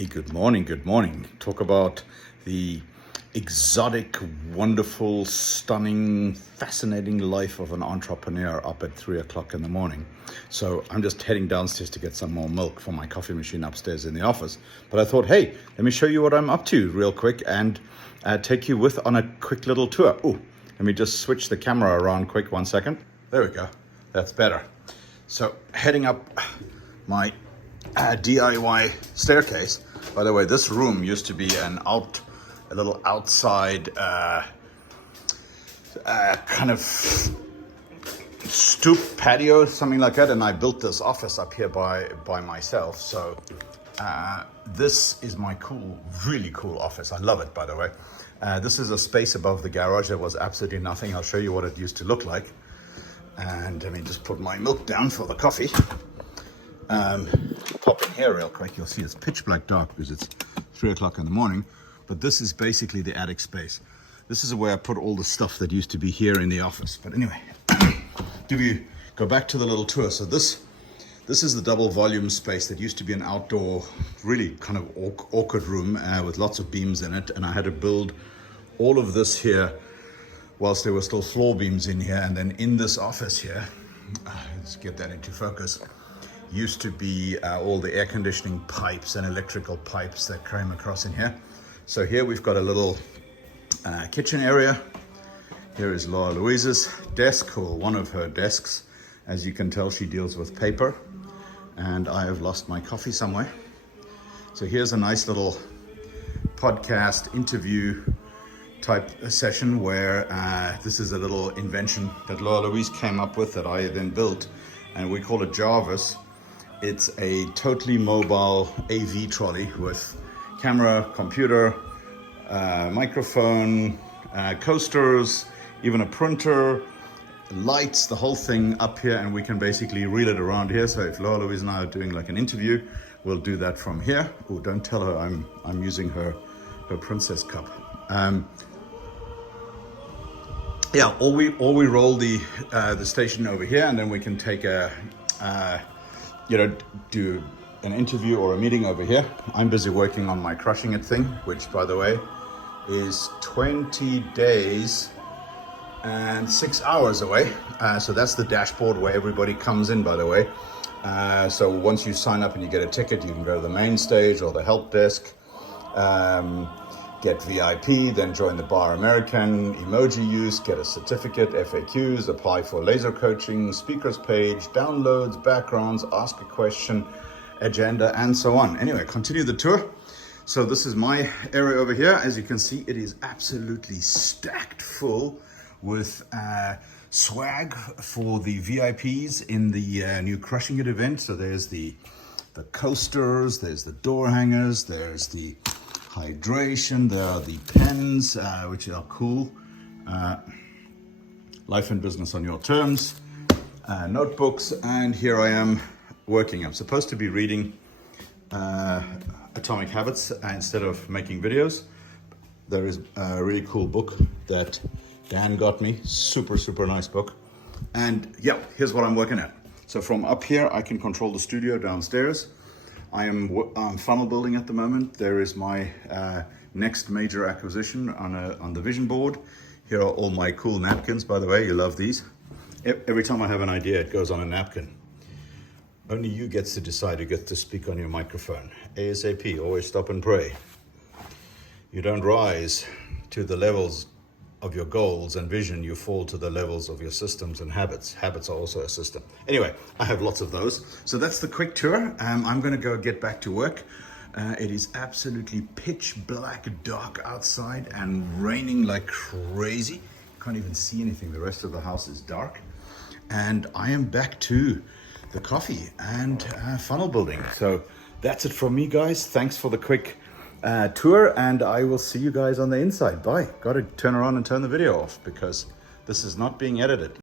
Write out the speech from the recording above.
Hey, good morning, good morning. Talk about the exotic, wonderful, stunning, fascinating life of an entrepreneur up at 3 o'clock in the morning. So I'm just heading downstairs to get some more milk for my coffee machine upstairs in the office. But I thought, hey, let me show you what I'm up to real quick and take you with on a quick little tour. Oh, let me just switch the camera around quick, 1 second. There we go, that's better. So heading up my DIY staircase. By the way, this room used to be a little outside kind of stoop patio, something like that, and I built this office up here by myself. So this is my really cool office. I love it, by the way. This is a space above the garage. There was absolutely nothing. I'll show you what it used to look like. And let me just put my milk down for the coffee. Pop in here real quick. You'll see it's pitch black dark because it's 3 o'clock in the morning. But this is basically the attic space. This is where I put all the stuff that used to be here in the office. But anyway, go back to the little tour. So this is the double volume space that used to be an outdoor, really kind of awkward room with lots of beams in it. And I had to build all of this here whilst there were still floor beams in here. And then in this office here, let's get that into focus, used to be all the air conditioning pipes and electrical pipes that came across in here. So here we've got a little kitchen area. Here is Laura Louise's desk, or one of her desks. As you can tell, she deals with paper. And I have lost my coffee somewhere. So here's a nice little podcast interview type session where this is a little invention that Laura Louise came up with that I then built, and we call it Jarvis. It's a totally mobile AV trolley with camera, computer, microphone, coasters, even a printer, lights, the whole thing up here, and we can basically reel it around here. So if Laura Louise and I are doing like an interview, we'll do that from here. Oh, don't tell her I'm using her princess cup. Yeah, or we roll the station over here, and then we can take do an interview or a meeting over here. I'm busy working on my crushing it thing, which, by the way, is 20 days and 6 hours away. So that's the dashboard where everybody comes in, by the way. So once you sign up and you get a ticket, you can go to the main stage or the help desk, get VIP, then join the Bar American, emoji use, get a certificate, FAQs, apply for laser coaching, speakers page, downloads, backgrounds, ask a question, agenda, and so on. Anyway, continue the tour. So this is my area over here. As you can see, it is absolutely stacked full with swag for the VIPs in the new Crushing It event. So there's the coasters, there's the door hangers, there's the hydration, there are the pens, which are cool. Life and business on your terms, notebooks, and here I am working. I'm supposed to be reading Atomic Habits instead of making videos. There is a really cool book that Dan got me, super nice book. And yeah, here's what I'm working at. So from up here, I can control the studio downstairs. I'm funnel building at the moment. There is my next major acquisition on the vision board. Here are all my cool napkins, by the way. You love these. Every time I have an idea, it goes on a napkin. Only you gets to decide who gets to speak on your microphone. ASAP, always stop and pray. You don't rise to the levels of your goals and vision, you fall to the levels of your systems and habits. Habits are also a system. Anyway, I have lots of those. So that's the quick tour. I'm gonna go get back to work. It is absolutely pitch black dark outside and raining like crazy. Can't even see anything. The rest of the house is dark. And I am back to the coffee and funnel building. So that's it from me, guys. Thanks for the quick tour, and I will see you guys on the inside. Bye. Got to turn around and turn the video off because this is not being edited.